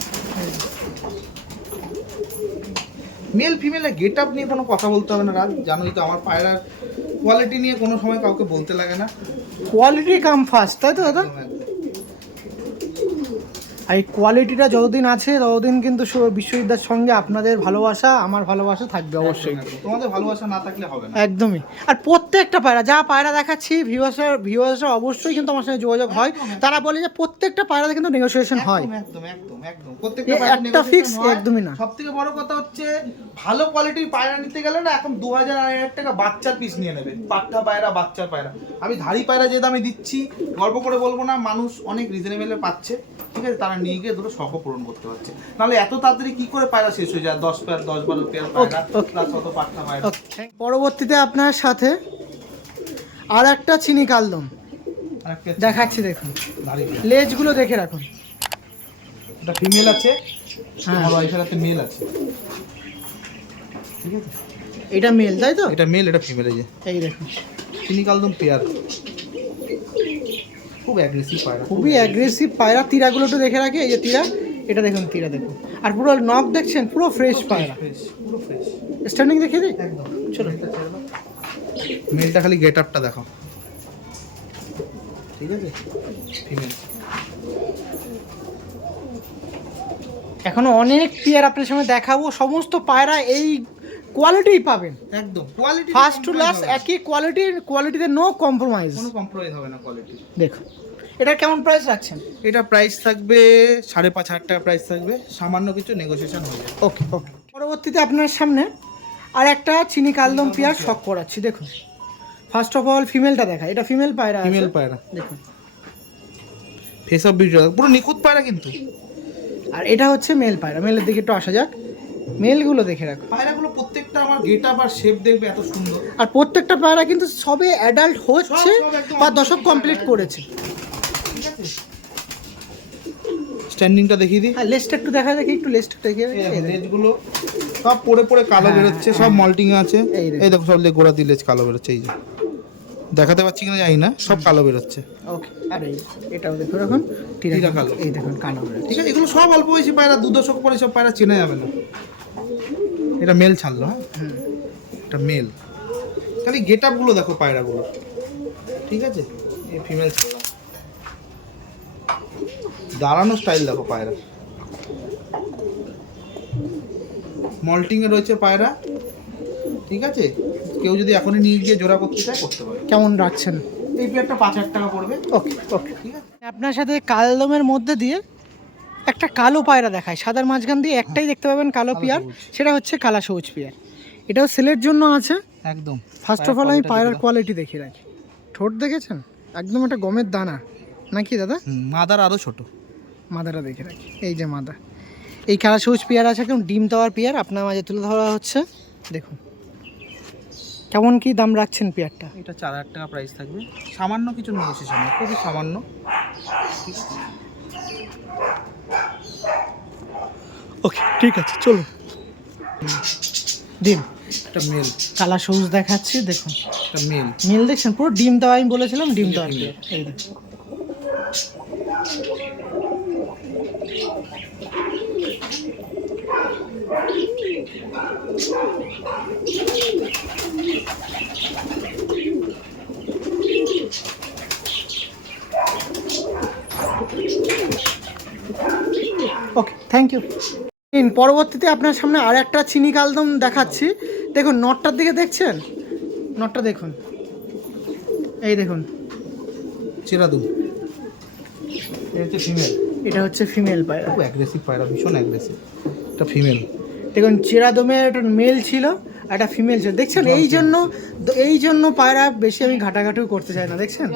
মেল ফিমেলের গেট আপ নিয়ে কোনো কথা বলতে হবে না রাজ, জানোই তো আমার পায়রার কোয়ালিটি নিয়ে কোনো সময় কাউকে বলতে লাগে না। কোয়ালিটি কাম ফার্স্ট, তাই তো দাদা? একদম, একদম। আর এই কোয়ালিটিটা যতদিন আছে ততদিন কিন্তু বিশ্ববিদ্যার সঙ্গে আপনাদের ভালোবাসা, আমার ভালোবাসা থাকবে অবশ্যই। একদম, তোমাদের ভালোবাসা না থাকলে হবে না। একদমই। আর প্রত্যেকটা পায়রা, যা পায়রা দেখাচ্ছি, ভিউয়ার্সরা অবশ্যই কিন্তু আমার সঙ্গে যোগাযোগ হয়। তারা বলে যে প্রত্যেকটা পায়রাতে কিন্তু নেগোসিয়েশন হয়। একদম একদম একদম, প্রত্যেকটা একটা ফিক্স একদমই না। সব থেকে বড় কথা হচ্ছে ভালো কোয়ালিটির পায়রা নিতে গেলে না এখন 2000-2500 টাকা বাচ্চার পিস নিয়ে নেবে, পাঠা পায়রা, বাচ্চার পায়রা। আমি ধাড়ি পায়রা যে দামে দিচ্ছি, গল্প করে বলবো না, মানুষ অনেক রিজনেবলে পাচ্ছে। ঠিক আছে, তারা নিয়ে গিয়ে দুটো শখও পূরণ করতে পারছে। নাহলে এত তাড়াতাড়ি কি করে পায়রা শেষ হয়ে যায়? 10-12 পেয়ার পায়রা, প্লাস অত পাঠা পায়রা। পরবর্তীতে আপনার সাথে আর একটা চিনি কালদম দেখাচ্ছি, দেখুন ধাড়ি পেয়ার। লেজগুলো দেখে রাখুন। এটা ফিমেল আছে, হ্যাঁ। আমার ওয়াইফের হাতে মেল আছে। ঠিক আছে, এটা মেল, তাই তো? এটা মেল, এটা ফিমেল। এই যে এই দেখুন, চিনি কালদম পেয়ার, খুব অ্যাগ্রেসিভ পায়রা, খুবই অ্যাগ্রেসিভ পায়রা। তীরাগুলো একটু দেখে রাখি, এই যে তীরা, এটা দেখুন, তীরা দেখুন। আর পুরো নখ দেখছেন, পুরো ফ্রেশ পায়রা। ফ্রেশ, পুরো ফ্রেশ। স্ট্যান্ডিং দেখিয়ে দিই। একদম, চলো। মেলটা খালি গেট আপটা দেখো। ঠিক আছে, ফিমেল। এখনো অনেক পেয়ার আপনার সামনে দেখাবো, সমস্ত পায়রা এই কোয়ালিটিই পাবেন, একদম কোয়ালিটি ফার্স্ট টু লাস্ট একই কোয়ালিটিতে নো কম্প্রোমাইজ। কোনো কম্প্রোমাইজ হবে না কোয়ালিটি। দেখুন এটার কেমন প্রাইস রাখছেন? এটা প্রাইস থাকবে 5,500 টাকা প্রাইস থাকবে, সামান্য কিছু নেগোসিয়েশন হয়ে যাবে। ওকে ওকে। পরবর্তীতে আপনার সামনে আর একটা চিনি কালদম পেয়ার শখ করাচ্ছি, দেখুন। ফার্স্ট অফ অল ফিমেলটা দেখা, এটা ফিমেল পায়রা আছে। ফিমেল পায়রা দেখুন, ফেস অফ বিউটি, পুরো নিখুঁত পায়রা কিন্তু। আর এটা হচ্ছে মেল পায়রা। মেলের দিকে একটু আসা যাক, মেলগুলো দেখে রাখো। পায়রাগুলো প্রত্যেকটা আমার গেট আপ আর শেপ দেখবে এত সুন্দর। আর প্রত্যেকটা পায়রা কিন্তু সবে অ্যাডাল্ট হচ্ছে সব একদম বা দশক কমপ্লিট করেছে। ঠিক আছে, স্ট্যান্ডিংটা দেখিয়ে দিই। আর লেজটা একটু দেখা দেখি, একটু লেজটা দেখে। লেজগুলো সব পড়ে পড়ে কালো হ্যাঁ, বেরোচ্ছে, সব মল্টিং আছে। এই দেখো। এই দেখো সব গোড়া দিয়ে লেজ কালো বেরোচ্ছে, এই যে দেখাতে পাচ্ছি কিনা জানি না, সব কালো বেরোচ্ছে। ওকে, আর এটাও দেখো, এখন টিরা কালো। এই দেখুন কালো বেরোচ্ছে। ঠিক আছে, এগুলো সব অল্প বয়সী পায়রা, 2 দশক পরে সব পায়রা চেনা যাবে না। এটা মেল ছাড়লো, হ্যাঁ এটা মেল। খালি গেট আপগুলো দেখো পায়রাগুলো। ঠিক আছে, এই ফিমেল ছাড়লাম। দাঁড়ানো স্টাইল দেখো পায়রা, মল্টিংয়ে রয়েছে পায়রা। ঠিক আছে, কেউ যদি এখনই নিয়ে গিয়ে জোড়া করতে চায় করতে পারে। কেমন রাখছেন? এই পেয়ারটা 5,000 টাকা পড়বে। ওকে ওকে। ঠিক আছে, আপনার সাথে কালদমের মধ্যে দিয়ে একটা কালো পায়রা দেখায়, সাদার মাঝখান দিয়ে একটাই দেখতে পাবেন কালো পেয়ার, সেটা হচ্ছে কালা সবুজ পেয়ার। এটাও সেলের জন্য আছে। একদম। ফার্স্ট অফ অল আমি পায়রার কোয়ালিটি দেখিয়ে রাখি। ঠোঁট দেখেছেন, একদম একটা গমের দানা নাকি দাদা? মাদার আরো ছোট। মাদাটা দেখে রাখি, এই যে মাদা। এই কালা সবুজ পেয়ার আছে, একদম ডিম দেওয়ার পেয়ার আপনার মাঝে তুলে ধরা হচ্ছে। দেখুন কেমন কি দাম রাখছেন পেয়ারটা? এটা 4,000 টাকা প্রাইস থাকবে, সামান্য কিছু নেগোসিয়েশন হবে, খুবই সামান্য। ঠিক আছে, ওকে ঠিক আছে, চলো। ডিম, এটা মেল, কালা সবুজ দেখাচ্ছি, দেখুন এটা মেল। মিল দেখছেন, পুরো ডিম দেওয়া, আমি বলেছিলাম ডিম দেওয়ার পেয়ার। এই দেখুন ওকে, থ্যাংক ইউ। পরবর্তীতে আপনার সামনে আর একটা চিনি কালদম দেখাচ্ছি, দেখুন নটটার দিকে দেখছেন, নটটা দেখুন, এই দেখুন চিরাদুম, এটা হচ্ছে ফিমেল। এটা হচ্ছে ফিমেল পায়রা। খুব অ্যাগ্রেসিভ পায়রা, ভীষণ অ্যাগ্রেসিভ। এটা ফিমেল। দেখুন চিরাদমের একটা মেল ছিল, একটা ফিমেল ছিল, দেখছেন? এই জন্য পায়রা বেশি আমি ঘাটাঘাটিও করতে চাই না, দেখছেন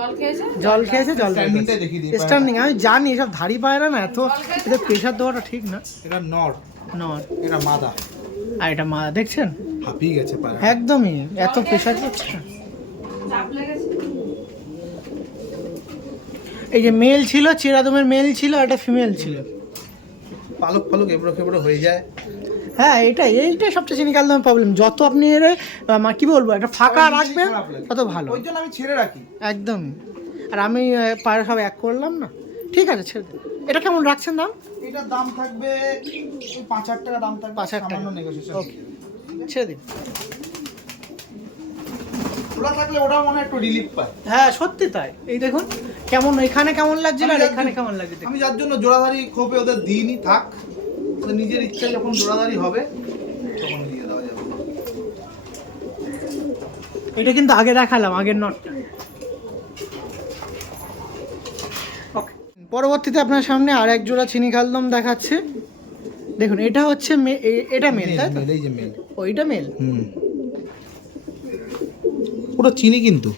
জল খেয়েছে, জল স্ট্যান্ডিংটাই দেখিয়ে দিই। স্ট্যান্ডিং। আমি জানি এসব ধাড়ি পায়রা না, এত এদের প্রেশার দেওয়াটা ঠিক না। এটা নর, নর, এটা মাদা। আর এটা মা, দেখছেন হাঁপিয়ে গেছে পায়রা। একদমই এত প্রেশার করছে না। এই যে মেল ছিল, চিরাদমের মেল ছিল, একটা ফিমেল ছিল। পালক ফালক এবড়ো খেবড়ো হয়ে যায়। হ্যাঁ এইটাই সবচেয়ে চিনি কালদমের প্রবলেম। যত আপনি এর কি বলবো একটা ফাঁকা রাখবেন তত ভালো। ওই জন্য আমি ছেড়ে রাখি একদম। আর আমি পায়রা সব এক করলাম না, ঠিক আছে ছেড়ে দিন। এটা কেমন রাখছেন দাম? এটার দাম থাকবে ওই 5,000 টাকা দাম থাকবে, 5,000 টাকা। সামান্য নেগোসিয়েশন। ওকে, ছেড়ে দিন। খোলা থাকলে ওটাও মনে হয় একটু রিলিফ পায়। হ্যাঁ সত্যি তাই। এই দেখুন কেমন, এখানে কেমন লাগছে আর এখানে কেমন লাগছে দেখুন। আমি যার জন্য জোড়াধারি খোপে ওদের দিইনি, থাক ওদের নিজের ইচ্ছা, যখন জোড়াধারি হবে তখন দিয়ে দেওয়া যাবে। এটা কিন্তু আগে দেখালাম, আগের নটটা। ওকে, পরবর্তীতে আপনার সামনে আর এক জোড়া চিনি কালদম দেখাচ্ছে। দেখুন এটা হচ্ছে এটা মেল, তাই তো? এই যে মেল, ওইটা মেল। পুরো চিনি কিন্তু,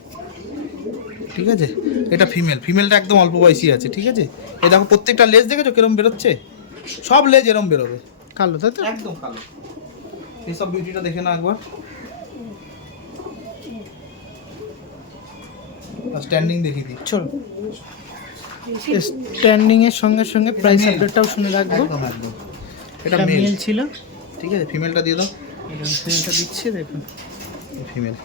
ঠিক আছে। এটা ফিমেল, ফিমেলটা একদম অল্প বয়সী আছে, ঠিক আছে। এই দেখো প্রত্যেকটা লেজ দেখেছো কিরম বেরোচ্ছে, সব লেজ এরম বেরোবে, কালো তাই তো? একদম কালো। এইসব বিউটিটা দেখে না একবার, স্ট্যান্ডিং দেখিয়ে দিই। চলো, স্ট্যান্ডিং এর সঙ্গে সঙ্গে প্রাইস আপডেটটাও শুনে রাখবো। একদম একদম। এটা এটা মেল মেল ছিল, ঠিক আছে। ফিমেলটা দিয়ে দাও। ফিমেলটা দিচ্ছে, দেখুন ফিমেল।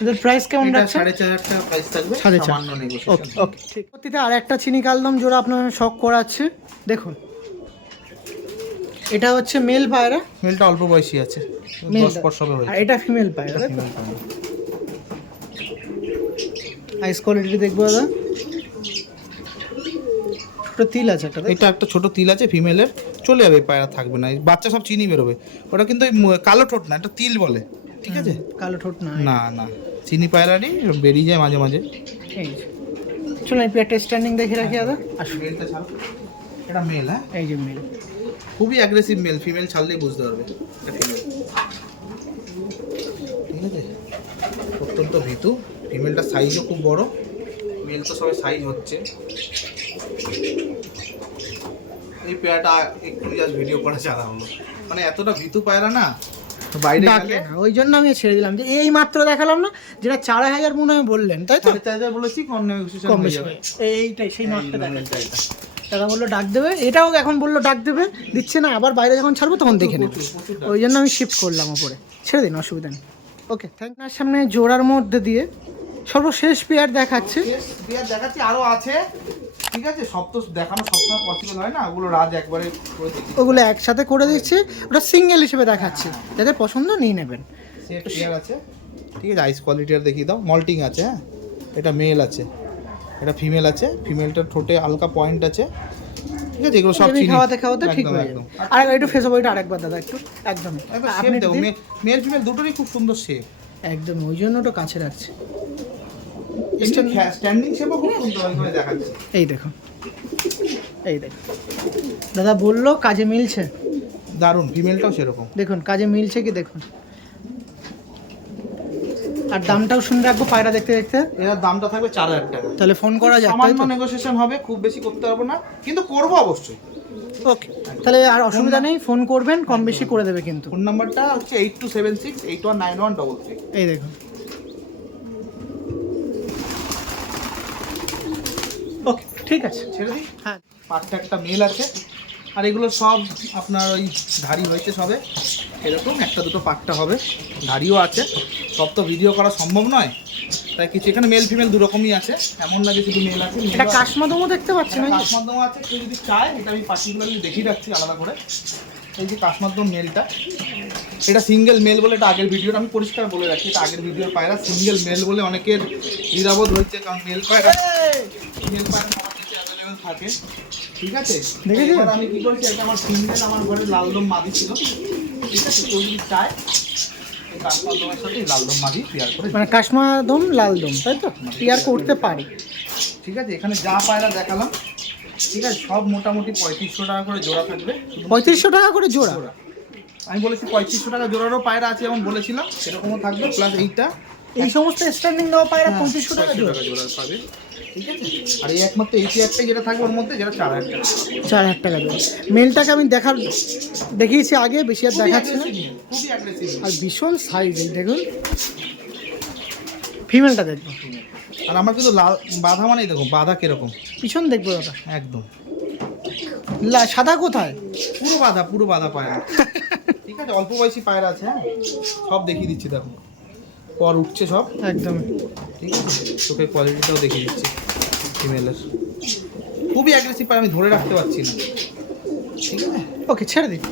এদের প্রাইস কেমন এটা রাখছেন? 4,500 টাকা প্রাইস থাকবে, 4,500। সামান্য নেগোসিয়েশন। ওকে ওকে, ঠিক। পরবর্তীতে আর একটা চিনি কালদম জোড়া আপনার শখ করাচ্ছে, দেখুন এটা হচ্ছে মেল পায়রা। মেলটা অল্প বয়সী আছে, 10 পর সবে আর হয়েছে। এটা ফিমেল পায়রা, তাই তো? ফিমেল পায়রা। আইস কোয়ালিটি দেখবো দাদা। একটা তিল আছে একটা, তাই তো? এটা একটা ছোট তিল আছে ফিমেলের, চলে যাবে, পায়রা থাকবে না। এই বাচ্চা সব চিনি বেরোবে। ওটা কিন্তু ওই কালো ঠোঁট না, এটা তিল বলে, ঠিক আছে। কালো ঠোঁট না, না না, চিনি পায়রারই বেরিয়ে যায় মাঝে মাঝে। এই যে। চলুন এই একটা স্ট্যান্ডিং দেখে রাখি দাদা। আসুন, মেলটা ছাড়ো, এটা মেল। হ্যাঁ, এই যে মেল, খুবই অ্যাগ্রেসিভ মেল, ফিমেল ছাড়লেই বুঝতে পারবে এটা ফিমেল, ঠিক আছে। অত্যন্ত ভীতু, ফিমেলটার সাইজও খুব বড়, মেল তো সবাই সাইজ হচ্ছে। এই পেয়ারটা একটু জাস্ট ভিডিও করা চালা হলো, মানে এতটা ভীতু পায়রা না, বাইরে ডাকে গেলে না, ওই জন্য আমি ছেড়ে দিলাম। যে এই মাত্র দেখালাম না, যেটা 4,000 মনে হয় বললেন, তাই তো? 4,500 বলেছি, কম নেগোসিয়েশন কম হয়ে বেশি যাবে। এইটাই সেই নটটা দেখা মেলটা এটা। দাদা বললো ডাক দেবে, এটাও এখন বললো ডাক দেবে, দিচ্ছে না। আবার বাইরে যখন ছাড়বো তখন দেখে নেবে, প্রচুর ডাক। ওই জন্য আমি শিফট করলাম ওপরে। ছেড়ে দিন, অসুবিধা নেই। ওকে, থ্যাংক ইউ। সামনে জোড়ার মধ্যে দিয়ে সর্বশেষ পেয়ার দেখাচ্ছে। শেষ পেয়ার দেখাচ্ছি, আরো আছে, ঠিক আছে। সব তো দেখানো সবসময় পসিবল হয় না, ওগুলো রাজ একবারে করে দেখি। ওগুলো একসাথে করে দিচ্ছে, ওটা সিঙ্গেল হিসেবে দেখাচ্ছে, যাদের পছন্দ নিয়ে নেবেন। সেট পেয়ার আছে, ঠিক আছে। আইস কোয়ালিটি আর দেখিয়ে দাও। মল্টিং আছে, হ্যাঁ। এটা মেল আছে, এটা ফিমেল আছে। ফিমেলটার ঠোঁটে হালকা পয়েন্ট আছে, ঠিক আছে। এগুলো সব এমনি চিনি, খাওয়াতে খাওয়াতে ঠিক একদম, হয়ে একদম। যাবে। আর একটু ফেস ওইটা আরেকবার দাদা, একটু একদম একবার শেপ আপনি দেখো, দিন। মেল ফিমেল দুটোরই খুব সুন্দর শেপ। একদম, ওই জন্য ওটা কাছে রাখছে। স্ট্যান্ডিং শেপও খুব সুন্দর ওইভাবে দেখাচ্ছে। এই দেখুন, এই দেখুন দাদা বললো কাজে মিলছে, দারুণ, ফিমেলটাও সেরকম। দেখুন কাজে মিলছে কি দেখুন। আর দামটাও শুনে রাখবো পায়রা দেখতে দেখতে। এর দামটা থাকবে 4,000 টাকা। তাহলে ফোন করা যাক, তাই সামান্য তো? নেগোসিয়েশন হবে, খুব বেশি করতে পারবো না, কিন্তু করবো অবশ্যই। ওকে, তাহলে আর অসুবিধা নেই, ফোন করবেন, কম বেশি করে দেবে কিন্তু। ফোন নাম্বারটা হচ্ছে 8276819133। এই দেখুন, ওকে ঠিক আছে, ছেড়ে দিই। হ্যাঁ। পাঁচটা একটা মেল আছে, আর এগুলো সব আপনার ওই ধাড়ি হয়েছে সবে, এরকম একটা দুটো পাট্টা হবে, ধাড়িও আছে। সব তো ভিডিও করা সম্ভব নয়, তাই কিছু এখানে মেল ফিমেল দু রকমই আছে, এমন না যে শুধু মেল আছে। এটা কাশমাদমও দেখতে পাচ্ছি না? কাশমাদম আছে, কেউ যদি চায়, এটা আমি পার্টিকুলারলি দেখিয়ে রাখছি আলাদা করে। এই যে কাশমাদম মেলটা, এটা সিঙ্গেল মেল বলে, এটা আগের ভিডিওটা আমি পরিষ্কার বলে রাখি, এটা আগের ভিডিওর পায়রা। সিঙ্গেল মেল বলে অনেকের নিরাপদ হয়েছে, কারণ মেল পায়রা সবার কাছে অ্যাভেলেবেল থাকে, ঠিক আছে। দেখেছেন? এবার আমি কি করেছি, এটা আমার সিঙ্গেল, আমার ঘরে লালদম মাদি ছিল, ঠিক আছে। কেউ যদি চায়, এই কাশমাদমের সাথে লালদম মাদি পেয়ার করে, মানে কাশমাদম লালদম, তাই তো? পেয়ার করতে পারি, ঠিক আছে। এখানে যা পায়রা দেখালাম, ঠিক আছে, সব মোটামুটি 3500 টাকা করে জোড়া থাকবে। 3500 টাকা করে জোড়া? জোড়া আমি বলেছি 3500 টাকা জোড়ারও পায়রা আছে, যেমন বলেছিলাম সেরকমও থাকবে, প্লাস এইটা এই সমস্ত স্ট্যান্ডিং দেওয়া পায়রা 3500 টাকা 3500 জোড়া? টাকা জোড়া পাবে, ঠিক আছে। আর এই একমাত্র এই একটাই যেটা থাকবে ওর মধ্যে, যেটা 4,000 টাকা। 4,000 টাকা জোড়া। মেলটাকে আমি দেখিয়েছি আগে, বেশি আর দেখাচ্ছি না। খুবই অ্যাগ্রেসিভ। আর ভীষণ সাইজ, এই দেখুন ফিমেলটা দেখবো। আর আমার কিন্তু লাল বাধা মানেই দেখো বাধা কিরকম, পিছন দেখবো দাদা। একদম সাদা কোথায়? পুরো বাধা পায়রা। ঠিক আছে, অল্প বয়সী পায়রা আছে, হ্যাঁ সব দেখিয়ে দিচ্ছি দেখো, পর উঠছে সব একদম। ঠিক আছে, তোকে কোয়ালিটিটাও দেখিয়ে দিচ্ছি ফিমেলের। খুবই অ্যাগ্রেসিভ পায়রা, আমি ধরে রাখতে পারছি না। ঠিক আছে, ওকে ছেড়ে দিন।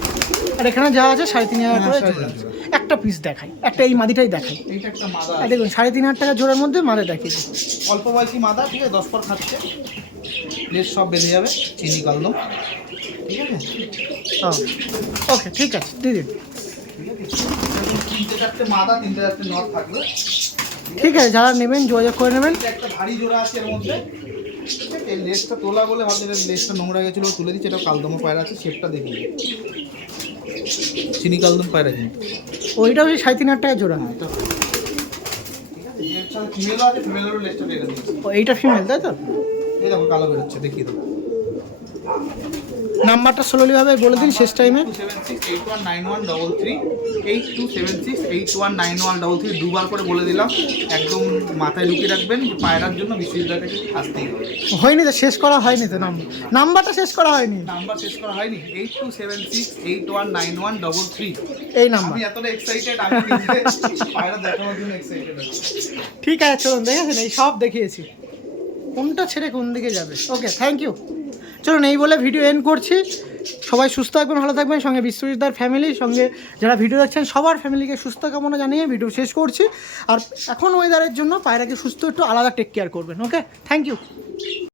আর এখানে যা আছে 3,500 করে হ্যাঁ, জোড়া। 3,500 একটা পিস দেখাই, একটা এই মাদিটাই দেখাই। এইটা একটা মাদা আর দেখুন 3,500 টাকা জোড়ার মধ্যে মাদা দেখিয়ে দিই। অল্প বয়সী মাদা, ঠিক আছে, 10 পর খাচ্ছে, লেজ সব বেঁধে যাবে, চিনি কালদম। ঠিক আছে, ওকে ঠিক আছে দিয়ে দিন। ঠিক আছে, 3-4টে মাদা 3-4টে নট থাকবে। ঠিক আছে, যারা নেবেন যোগাযোগ করে নেবেন। এটা একটা ভারী জোড়া আছে এর মধ্যে। ঠিক আছে, এই লেজটা তোলা বলে ভাবছি, লেজটা নোংরা গেছিল তুলে দিচ্ছি। এটা কালদমও পায়রা আছে, শেপটা দেখিয়ে চিনি কালদম পায়রা কিন্তু। ওইটাও ওই 3,500 টাকা জোড়া। হ্যাঁ, এটা ঠিক আছে, এর সাথে ফিমেলও আছে, ফিমেলেরও লেজটা টেনে দিচ্ছি। ও এইটা ফিমেল তাই তো? এই দেখো কালো বেরোচ্ছে, দেখিয়ে দেবো। নাম্বারটা স্লোলিভাবে বলে দিন শেষ টাইমে। 8276819133 8276819133 দুবার করে বলে দিলাম, একদম মাথায় ঢুকিয়ে রাখবেন। পায়রার জন্য বিশ্বজিৎদাকে আসতেই হবে। হয়নি তো, শেষ করা হয়নি তো, নাম্বারটা শেষ করা হয়নি। নাম্বার শেষ করা হয়নি, 8276819133। এই নাম্বার। আমি এতটা এক্সাইটেড, আমি নিজে পায়রা দেখানোর জন্য এক্সাইটেড আছি। ঠিক আছে চলুন, দেখেছেন এই সব দেখিয়েছি, কোনটা ছেড়ে কোন দিকে যাবে। Okay thank you. চলুন এই বলে ভিডিও এন্ড করছি। সবাই সুস্থ থাকবেন, ভালো থাকবেন, সঙ্গে বিশ্বজিৎদার ফ্যামিলির সঙ্গে যারা ভিডিও দেখছেন সবার ফ্যামিলিকে সুস্থ কামনা জানিয়ে ভিডিও শেষ করছি। আর এখন ওয়েদারের জন্য পায়রাকে সুস্থ একটু আলাদা টেক কেয়ার করবেন। Okay thank you.